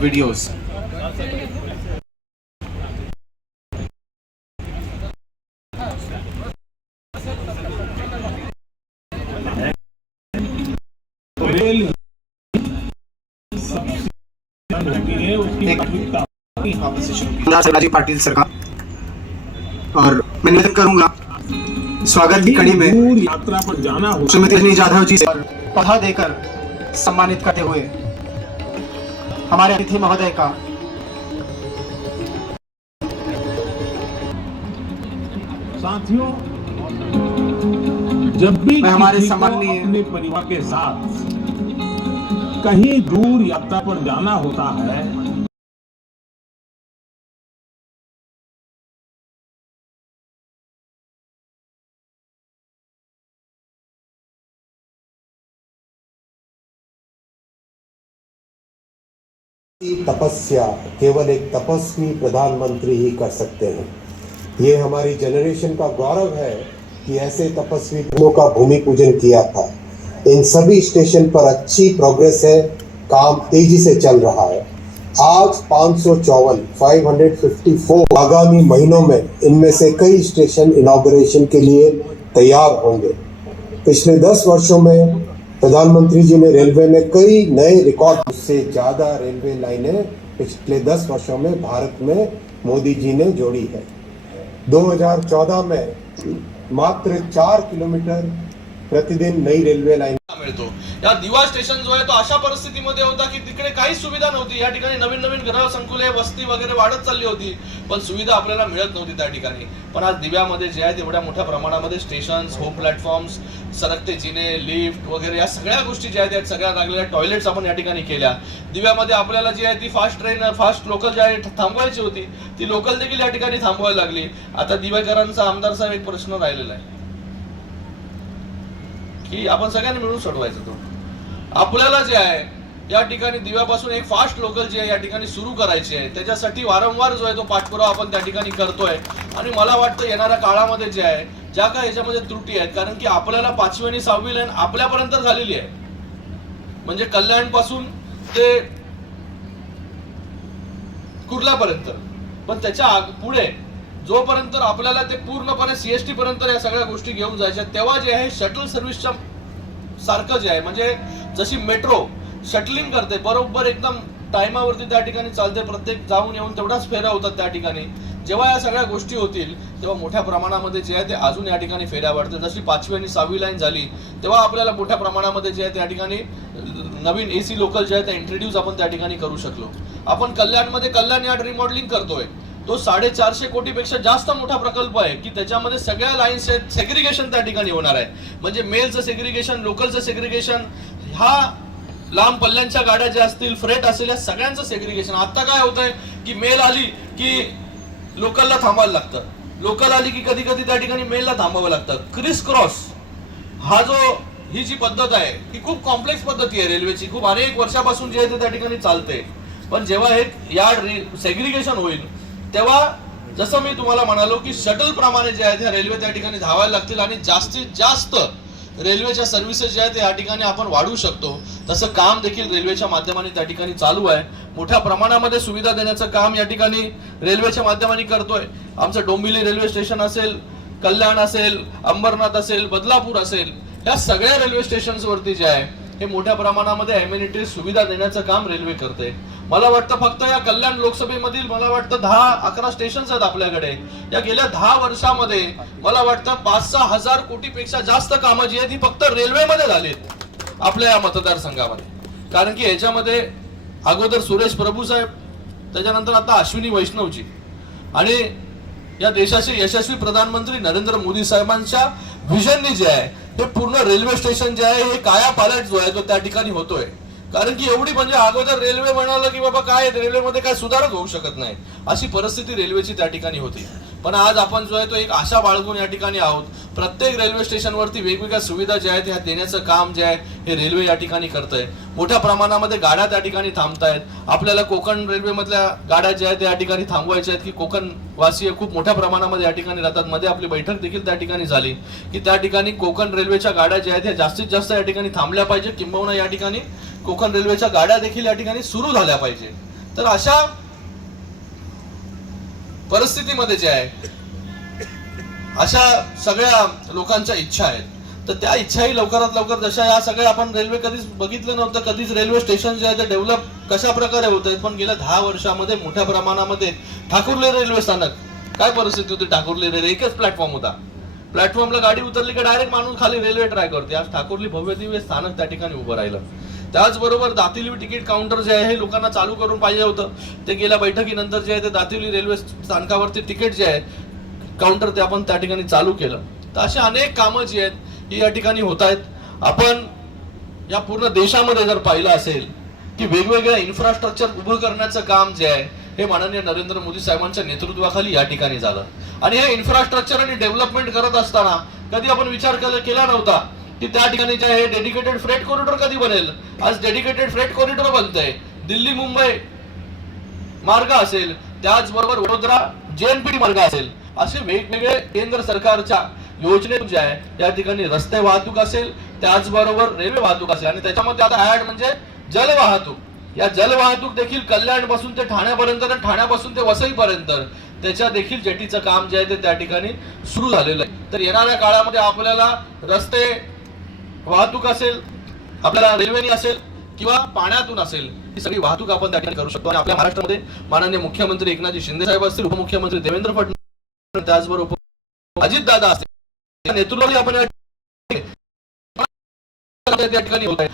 videos. है शिवराजी पाटिल सरकार। और मैं निवेदन करूँगा स्वागत की कड़ी में। यात्रा पर जाना हो। श्रीमती रजनी जाधव जी से पौधा देकर सम्मानित करते हुए हमारे अतिथि महोदय का। साथियों जब भी मैं हमारे सामान्य सम्माननीय- अपने परिवार के साथ कहीं दूर यात्रा पर जाना होता है तपस्या केवल एक तपस्वी प्रधानमंत्री ही कर सकते हैं। ये हमारी जनरेशन का गौरव है कि ऐसे तपस्वी का भूमि पूजन किया था। इन सभी स्टेशन पर अच्छी प्रोग्रेस है, काम तेज़ी से चल रहा है। आज पाँच सौ चौवन फाइव हंड्रेड फिफ्टी फोर आगामी महीनों में इनमें से कई स्टेशन इनाग्रेशन के लिए तैयार होंगे। पिछले दस वर्षों में प्रधानमंत्री जी ने रेलवे में कई नए रिकॉर्ड से ज़्यादा रेलवे लाइनें पिछले दस वर्षों में भारत में मोदी जी ने जोड़ी है। 2014 में मात्र चार किलोमीटर प्रतिदिन नई रेलवे लाइन या दिवा स्टेशन जो आहे तो अशा परिस्थितीमध्ये होता की तिकडे काहीच सुविधा नव्हती. या ठिकाणी नवीन नवीन ग्रह संकुले वस्ती वगैरे वाढत चालली होती पण सुविधा आपल्याला मिळत नव्हती त्या ठिकाणी. पण आज दिव्यामध्ये जे आहे तेवढ्या मोठ्या प्रमाणामध्ये स्टेशन्स होम प्लॅटफॉर्म्स सरकते जिने लिफ्ट वगैरे या सगळ्या गोष्टी ज्या आहेत सगळ्या लागलेल्या टॉयलेट्स आपण या ठिकाणी केल्या. दिव्यामध्ये आपल्याला जी आहे ती फास्ट ट्रेन फास्ट लोकल जी आहे थांबवायची होती. ती लोकल देखील या ठिकाणी थांबवायला लागली. आता दिवेकरांचा आमदार साहेब एक प्रश्न राहिलेला आहे. की आपण सगळ्यांनी मिळून सोडवायचं तो. आपल्याला जे आहे या ठिकाणी दिव्यापासून एक फास्ट लोकल जी आहे या ठिकाणी सुरू करायची आहे. त्याच्यासाठी वारंवार जो आहे तो पाठपुरावा आपण त्या ठिकाणी करतोय. आणि मला वाटतं येणाऱ्या काळामध्ये जे आहे ज्या काय याच्यामध्ये त्रुटी आहेत कारण की आपल्याला पाचवी आणि सहावी लाईन आपल्यापर्यंत झालेली आहे. म्हणजे कल्याणपासून ते कुर्ल्यापर्यंत पण त्याच्या पुढे जोपर्यंत आपल्याला ते पूर्णपणे सीएसटी पर्यंत या सगळ्या गोष्टी घेऊन जायच्या तेव्हा जे आहे शटल सर्व्हिसच्या सारखं जे आहे. म्हणजे जशी मेट्रो शटलिंग करते बरोबर एकदम टायमावरती त्या ठिकाणी चालते प्रत्येक जाऊन येऊन तेवढाच फेऱ्या होतात त्या ठिकाणी. जेव्हा या सगळ्या गोष्टी होतील तेव्हा मोठ्या प्रमाणामध्ये जे आहे ते अजून या ठिकाणी फेऱ्या वाढतील. जशी पाचवी आणि सहावी लाईन झाली तेव्हा आपल्याला मोठ्या प्रमाणामध्ये जे आहे त्या ठिकाणी नवीन एसी लोकल जे आहे ते इंट्रोड्यूस आपण त्या ठिकाणी करू शकलो. आपण कल्याणमध्ये कल्याण यार्ड रिमॉडेलिंग करतोय. तो साडेचारशे कोटीपेक्षा जास्त मोठा प्रकल्प आहे की त्याच्यामध्ये सगळ्या लाईन्स आहेत सेग्रिगेशन त्या ठिकाणी होणार आहे. म्हणजे मेलचं सेग्रिगेशन लोकलचं सेग्रिगेशन हा लांब पल्ल्यांच्या गाड्या ज्या असतील फ्रेट असेल या सगळ्यांचं सेग्रिगेशन आता काय होतंय की मेल आली की लोकलला थांबायला लागतं. लोकल आली की कधी कधी त्या ठिकाणी मेलला थांबावं लागतं. क्रिस क्रॉस हा जो ही जी पद्धत आहे ही खूप कॉम्प्लेक्स पद्धती आहे रेल्वेची खूप अनेक वर्षापासून जे आहे ते त्या ठिकाणी चालते पण जेव्हा हे यार्ड सेग्रिगेशन होईल तेव्हा जसं मी तुम्हाला म्हणालो की शटल प्रमाणे जे आहे त्या रेल्वे त्या ठिकाणी धावायला लागतील आणि जास्तीत जास्त रेल्वेच्या सर्व्हिसेस ज्या आहेत या ठिकाणी आपण वाढवू शकतो. तसं काम देखील रेल्वेच्या माध्यमाने त्या ठिकाणी चालू आहे. मोठ्या प्रमाणामध्ये सुविधा देण्याचं काम या ठिकाणी रेल्वेच्या माध्यमाने करतोय. आमचं डोंबिवली रेल्वे स्टेशन असेल कल्याण असेल अंबरनाथ असेल बदलापूर असेल या सगळ्या रेल्वे स्टेशन्सवरती जे आहे हे मोठ्या प्रमाणामध्ये अम्युनिटी सुविधा देण्याचं काम रेल्वे करते. मला वाटतं फक्त या कल्याण लोकसभेमधील मला वाटतं दहा अकरा स्टेशन्स आहेत आपल्याकडे. या गेल्या दहा वर्षामध्ये मला वाटतं पाच सहा हजार कोटीपेक्षा जास्त कामं जी आहेत ही फक्त रेल्वेमध्ये झालीत. आपल्या या मतदारसंघामध्ये. कारण की याच्यामध्ये अगोदर सुरेश प्रभू साहेब त्याच्यानंतर आता अश्विनी वैष्णवजी. आणि या देशाचे यशस्वी प्रधानमंत्री नरेंद्र मोदी साहेबांच्या व्हिजननी जे आहे ते पूर्ण रेल्वे स्टेशन जे आहे हे काया पालट जो आहे तो त्या ठिकाणी होतोय. कारण की एवढी म्हणजे अगोदर रेल्वे म्हणालं की बाबा काय रेल्वेमध्ये काय सुधारच होऊ शकत नाही. अशी परिस्थिती रेल्वेची त्या ठिकाणी होती. पण आज आपण जो आहे तो एक आशा बाळगून या ठिकाणी आहोत. प्रत्येक रेल्वे स्टेशनवरती वेगवेगळ्या सुविधा ज्या आहेत ह्या देण्याचं काम जे आहे हे रेल्वे या ठिकाणी करतंय. मोठ्या प्रमाणामध्ये गाड्या त्या ठिकाणी थांबतायत. आपल्याला कोकण रेल्वेमधल्या गाड्या ज्या आहेत त्या ठिकाणी थांबवायच्या आहेत की कोकण वासीय खूप मोठ्या प्रमाणामध्ये या ठिकाणी राहतात. मध्ये आपली बैठक देखील त्या ठिकाणी झाली की त्या ठिकाणी कोकण रेल्वेच्या गाड्या ज्या आहेत ह्या जास्तीत जास्त या ठिकाणी थांबल्या पाहिजे किंबहुना या ठिकाणी कोकण रेल्वेच्या गाड्या देखील या ठिकाणी सुरू झाल्या पाहिजे. तर अशा परिस्थितीमध्ये जे आहे अशा सगळ्या लोकांच्या इच्छा आहेत. तर त्या इच्छाही लवकरात लवकर जशा या सगळ्या आपण रेल्वे कधीच बघितलं नव्हतं कधीच रेल्वे स्टेशन जे आहे ते डेव्हलप कशा प्रकारे होत आहेत पण गेल्या दहा वर्षामध्ये मोठ्या प्रमाणामध्ये ठाकूरले रेल्वे स्थानक काय परिस्थिती होती? ठाकूरले रेल्वे एकच प्लॅटफॉर्म होता. प्लॅटफॉर्मला गाडी उतरली की डायरेक्ट माणूस खाली रेल्वे ट्राय करते. आज ठाकूरली भव्य दिव्य स्थानक त्या ठिकाणी उभं राहिलं. त्याचबरोबर दातिवली तिकीट काउंटर जे आहे हे लोकांना चालू करून पाहिजे होतं. ते गेल्या बैठकीनंतर जे आहे ते दातिवली रेल्वे स्थानकावरती तिकीट जे आहे काउंटर ते आपण त्या ठिकाणी चालू केलं. तर अशी अनेक कामं जी आहेत ही या ठिकाणी होत आहेत. आपण या पूर्ण देशामध्ये जर पाहिलं असेल की वेगवेगळ्या इन्फ्रास्ट्रक्चर उभं करण्याचं काम जे आहे हे माननीय नरेंद्र मोदी साहेबांच्या नेतृत्वाखाली या ठिकाणी झालं. आणि हे इन्फ्रास्ट्रक्चर आणि डेव्हलपमेंट करत असताना कधी आपण विचार केला केला नव्हता? की त्या ठिकाणी जे आहे डेडिकेटेड फ्रेट कॉरिडॉर कधी बनेल? आज डेडिकेटेड फ्रेट कॉरिडॉर बनतंय. दिल्ली मुंबई मार्ग असेल त्याचबरोबर वडोदरा जेएनपीटी मार्ग असेल. असे वेगवेगळे केंद्र सरकारच्या योजने जे आहे या ठिकाणी रस्ते वाहतूक असेल त्याचबरोबर रेल्वे वाहतूक असेल. आणि त्याच्यामध्ये आता ऍड म्हणजे जलवाहतूक. या जलवाहतूक देखील कल्याणपासून ते ठाण्यापर्यंत आणि ठाण्यापासून ते वसईपर्यंत त्याच्या देखील जेटीचं काम जे आहे ते त्या ठिकाणी सुरू झालेलं आहे. तर येणाऱ्या काळामध्ये आपल्याला रस्ते वाहतूक असेल आपल्याला रेल्वेनी असेल किंवा पाण्यातून असेल ही सगळी वाहतूक आपण त्या ठिकाणी करू शकतो. आणि आपल्या महाराष्ट्रामध्ये माननीय मुख्यमंत्री एकनाथजी शिंदे साहेब असतील उपमुख्यमंत्री देवेंद्र फडणवीस त्याचबरोबर अजितदादा असतील नेतृत्वाने आपण त्या ठिकाणी होत आहे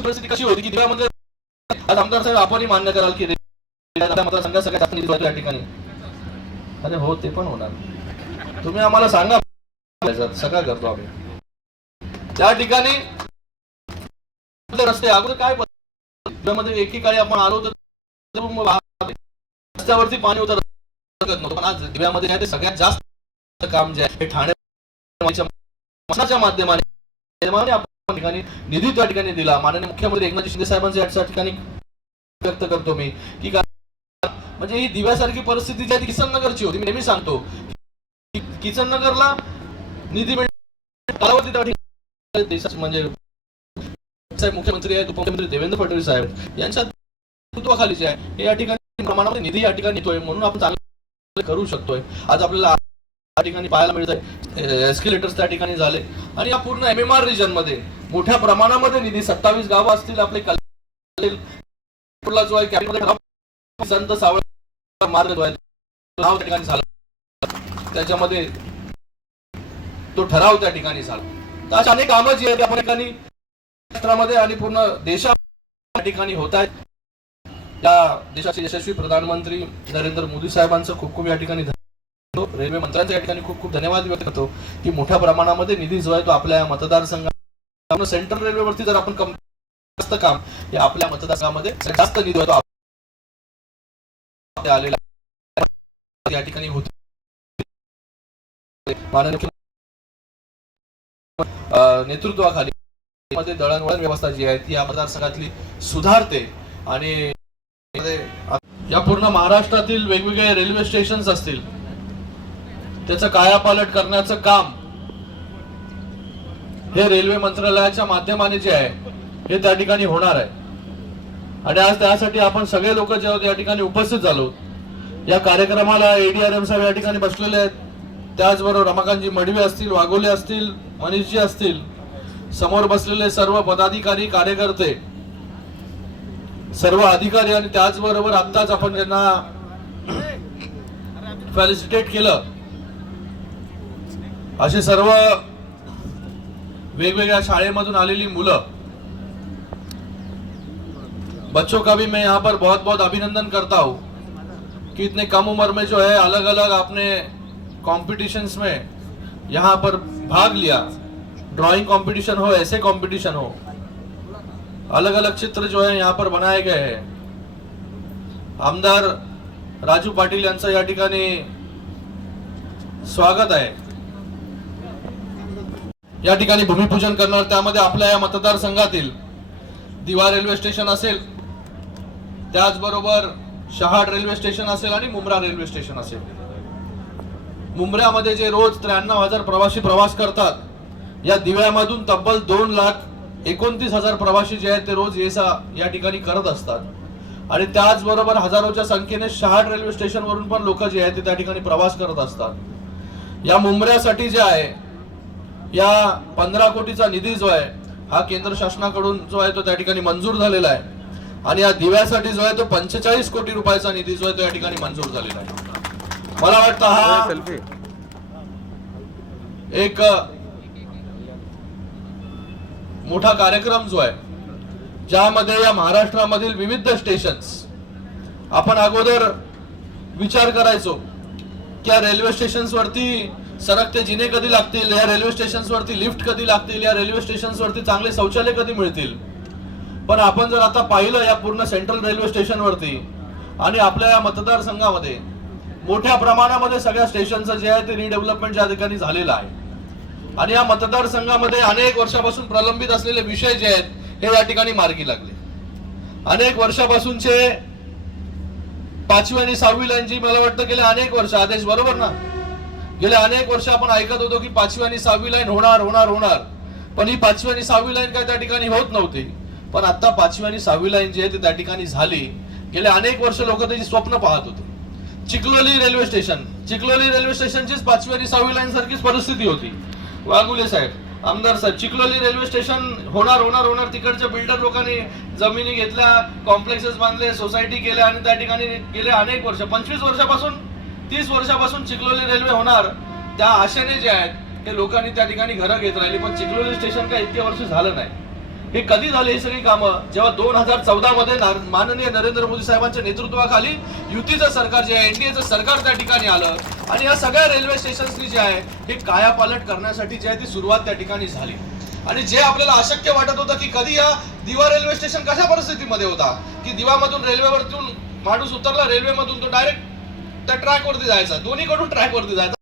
परिस्थिती कशी होती की दिव्यामध्ये म्हणजे- आज आमदार साहेब आपणही मान्य कराल की मतदारसंघात सगळ्यात जास्त निधी या ठिकाणी. अरे हो ते पण होणार. तुम्ही आम्हाला सांगा. सगळं करतो आम्ही. त्या ठिकाणी रस्ते अगोदर काय मध्ये एकेकाळी आपण आलो तर मग रस्त्यावरती पाणी उतर नव्हतं. पण आज दिव्यामध्ये ते सगळ्यात जास्त काम जे आहे हे ठाणे माध्यमाने आपण ठिकाणी निधी त्या ठिकाणी दिला. माननीय मुख्यमंत्री एकनाथ शिंदे साहेबांचे ठिकाणी व्यक्त करतो मी की म्हणजे ही दिव्यासारखी परिस्थिती जी आहे ती किसन नगरची होती. मी नेहमी सांगतो की किसन नगरला निधी मिळ देशाचे म्हणजे मुख्यमंत्री आहेत उपमुख्यमंत्री देवेंद्र फडणवीस साहेब यांच्या नेतृत्वाखाली जे आहे. हे या ठिकाणी प्रमाणामध्ये निधी या ठिकाणी येतोय म्हणून आपण चांगलं करू शकतोय. आज आपल्याला या ठिकाणी पाहायला मिळत आहे एस्किलेटर्स त्या ठिकाणी झाले. आणि या पूर्ण एम एम आर रिजनमध्ये मोठ्या प्रमाणामध्ये निधी सत्तावीस गावं असतील आपले कल- जो आहे कॅबिनेट संत सावळ मार्ग जो आहे त्या ठिकाणी झालं. त्याच्यामध्ये तो ठराव त्या ठिकाणी झाला. तर अशा अनेक कामं जी आहेत आपण ठिकाणी राष्ट्रामध्ये आणि पूर्ण देशा ठिकाणी होत आहेत. या देशाचे यशस्वी प्रधानमंत्री नरेंद्र मोदी साहेबांचं खूप खूप या ठिकाणी रेल्वे मंत्र्यांचा या ठिकाणी खूप खूप धन्यवाद व्यक्त करतो की मोठ्या प्रमाणामध्ये निधी जो आहे तो आपल्या या मतदारसंघात सेंट्रल रेल्वेवरती जर आपण कम जास्त काम हे आपल्या मतदारसंघामध्ये जास्त निधी आहे तो आलेला या ठिकाणी होते माननीय नेतृत्वाखाली मध्ये दळणवळण व्यवस्था जी आहे ती या मतदारसंघातली सुधारते. आणि या पूर्ण महाराष्ट्रातील वेगवेगळे रेल्वे स्टेशन असतील त्याचं कायापालट करण्याचं काम हे रेल्वे मंत्रालयाच्या माध्यमाने जे आहे हे त्या ठिकाणी होणार आहे. आणि आज त्यासाठी आपण सगळे लोक जे आहोत या ठिकाणी उपस्थित झालो. या कार्यक्रमाला एडीआरएम साहेब या ठिकाणी बसलेले आहेत. त्याचबरोबर रमाकांतजी मडवे असतील वाघोले असतील मनीषजी असतील समोर बसलेले सर्व पदाधिकारी कार्यकर्ते सर्व अधिकारी आणि त्याचबरोबर आत्ताच आपण ज्यांना फॅलिसिटेट केलं. असे सर्व वेगवेगळ्या शाळेमधून आलेली मुलं. बच्चों का भी मैं यहाँ पर बहुत बहुत अभिनंदन करता हूँ कि इतने कम उम्र में जो है अलग अलग आपने कॉम्पिटिशन्स में यहाँ पर भाग लिया। ड्राइंग कंपटीशन हो ऐसे कंपटीशन हो। अलग अलग चित्र जो है यहाँ पर बनाए गए हैं। आमदार राजू पाटील यांचं या ठिकाणी स्वागत आहे। या ठिकाणी भूमिपूजन करणार त्यामध्ये आपल्या या मतदारसंघातील दिवा रेल्वे स्टेशन असेल त्याचबरोबर शहाड रेल्वे स्टेशन असेल आणि मुंब्रा रेल्वे स्टेशन असेल। मुंबऱ्यामध्ये जे रोज त्र्याण्णव हजार प्रवासी प्रवास करतात या दिव्यामधून तब्बल दोन लाख एकोणतीस हजार प्रवासी जे आहेत ते रोज येसा या ठिकाणी करत असतात. आणि त्याचबरोबर हजारोच्या संख्येने शहाड रेल्वे स्टेशनवरून पण लोक जे आहेत ते त्या ठिकाणी प्रवास करत असतात. या मुंबऱ्यासाठी जे आहे या पंधरा कोटीचा निधी जो आहे हा केंद्र शासनाकडून जो आहे तो त्या ठिकाणी मंजूर झालेला आहे. आणि या दिव्यासाठी जो आहे तो पंचेचाळीस कोटी रुपयाचा निधी जो आहे तो या ठिकाणी मंजूर झालेला आहे. मला वाटतं हा एक मोठा कार्यक्रम जो आहे ज्यामध्ये या महाराष्ट्रामधील विविध स्टेशन्स आपण अगोदर विचार करायचो की या रेल्वे स्टेशन्स वरती सरकते जिने कधी लागतील या रेल्वे स्टेशन्स वरती लिफ्ट कधी लागतील या रेल्वे स्टेशन्स वरती चांगले शौचालय कधी मिळतील? पण आपण जर आता पाहिलं या पूर्ण सेंट्रल रेल्वे स्टेशन वरती आणि आपल्या या मतदारसंघामध्ये मोठ्या प्रमाणामध्ये सगळ्या स्टेशनचं जे आहे ते रिडेव्हलपमेंट या ठिकाणी झालेलं आहे. आणि या मतदारसंघामध्ये अनेक वर्षापासून प्रलंबित असलेले विषय जे आहेत हे या ठिकाणी मार्गी लागले. अनेक वर्षापासूनचे पाचवी आणि सहावी लाईनची मला वाटतं गेले अनेक वर्ष आदेश बरोबर ना? गेले अनेक वर्ष आपण ऐकत होतो की पाचवी आणि सहावी लाईन होणार होणार होणार. पण ही पाचवी आणि सहावी लाईन काय त्या ठिकाणी होत नव्हती. पण आता पाचवी आणि सहावी लाईन जी आहे ती त्या ठिकाणी झाली. गेले अनेक वर्ष लोक त्याची स्वप्न पाहत होते. Chikhloli railway station. Chikhloli railway स्टेशनचीच पाचवी आणि सहावी लाईन सारखीच परिस्थिती होती. वाघुले साहेब आमदार साहेब चिखलोली रेल्वे स्टेशन होणार होणार होणार. तिकडच्या बिल्डर लोकांनी जमिनी घेतल्या कॉम्प्लेक्सेस बांधले सोसायटी केल्या आणि त्या ठिकाणी गेले अनेक वर्ष. पंचवीस वर्षापासून तीस वर्षापासून चिखलोली रेल्वे होणार. त्या आशेने जे आहेत ते लोकांनी त्या ठिकाणी घरं घेत राहिली. पण चिखलोली स्टेशन काय इतके वर्ष झालं नाही. हे कधी झाले ही सगळी कामं? जेव्हा दोन हजार चौदा मध्ये माननीय नरेंद्र मोदी साहेबांच्या नेतृत्वाखाली युतीचं सरकार जे आहे एनडीएचं सरकार त्या ठिकाणी आलं. आणि या सगळ्या रेल्वे स्टेशन्सनी जे आहे हे कायापालट करण्यासाठी जे आहे ती सुरुवात त्या ठिकाणी झाली. आणि जे आपल्याला अशक्य वाटत होतं की कधी या दिवा रेल्वे स्टेशन कशा परिस्थितीमध्ये होता? की दिवामधून रेल्वेवरतून माणूस उतरला रेल्वेमधून तो डायरेक्ट त्या ट्रॅकवरती जायचा. दोन्हीकडून ट्रॅकवरती जायचा.